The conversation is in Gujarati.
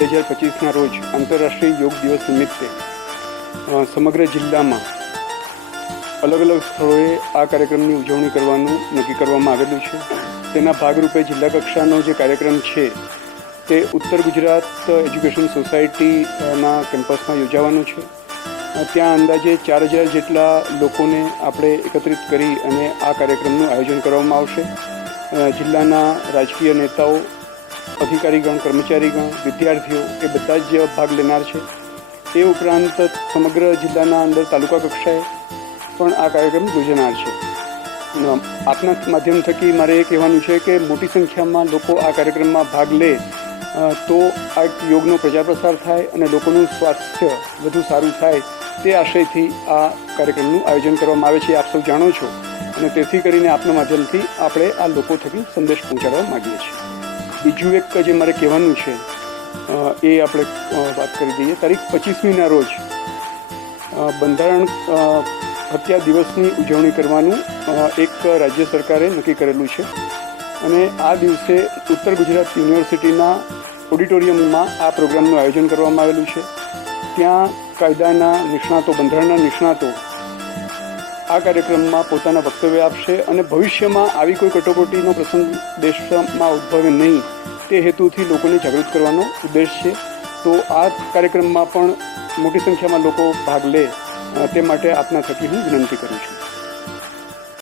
2025ના રોજ આંતરરાષ્ટ્રીય યોગ દિવસ નિમિત્તે સમગ્ર જિલ્લામાં અલગ અલગ સ્થળોએ આ કાર્યક્રમની ઉજવણી કરવાનું નક્કી કરવામાં આવેલું છે. તેના ભાગરૂપે જિલ્લા કક્ષાનો જે કાર્યક્રમ છે તે ઉત્તર ગુજરાત એજ્યુકેશન સોસાયટીના કેમ્પસમાં યોજાવાનો છે. ત્યાં અંદાજે 4000 જેટલા લોકોને આપણે એકત્રિત કરી અને આ કાર્યક્રમનું આયોજન કરવામાં આવશે. જિલ્લાના રાજકીય નેતાઓ, અધિકારીગણ, કર્મચારીગણ, વિદ્યાર્થીઓ એ બધા જ ભાગ લેનાર છે. એ ઉપરાંત સમગ્ર જિલ્લાના અંદર તાલુકા કક્ષાએ પણ આ કાર્યક્રમ યોજાનાર છે. આપના માધ્યમ થકી મારે એ કહેવાનું છે કે મોટી સંખ્યામાં લોકો આ કાર્યક્રમમાં ભાગ લે તો આ યોગનો પ્રચાર પ્રસાર થાય અને લોકોનું સ્વાસ્થ્ય વધુ સારું થાય તે આશયથી આ કાર્યક્રમનું આયોજન કરવામાં આવે છે. આપ સૌ જાણો છો અને તેથી કરીને આપના માધ્યમથી આપણે આ લોકો થકી સંદેશ પહોંચાડવા માગીએ છીએ. બીજું એક જે મારે કહેવાનું છે એ આપણે વાત કરી દઈએ. તારીખ 25મીના રોજ બંધારણ હત્યા દિવસની ઉજવણી કરવાનું એક રાજ્ય સરકારે નક્કી કરેલું છે અને આ દિવસે ઉત્તર ગુજરાત યુનિવર્સિટીના ઓડિટોરિયમમાં આ પ્રોગ્રામનું આયોજન કરવામાં આવેલું છે. ત્યાં કાયદાના નિષ્ણાતો, બંધારણના નિષ્ણાતો આ કાર્યક્રમમાં પોતાના વક્તવ્ય આપશે અને ભવિષ્યમાં આવી કોઈ કટોકટીનો પ્રસંગ દેશમાં ઉદ્ભવે નહીં તે હેતુથી લોકોને જાગૃત કરવાનો ઉદ્દેશ છે. તો આ કાર્યક્રમમાં પણ મોટી સંખ્યામાં લોકો ભાગ લે તે માટે આપના થકી હું વિનંતી કરું છું.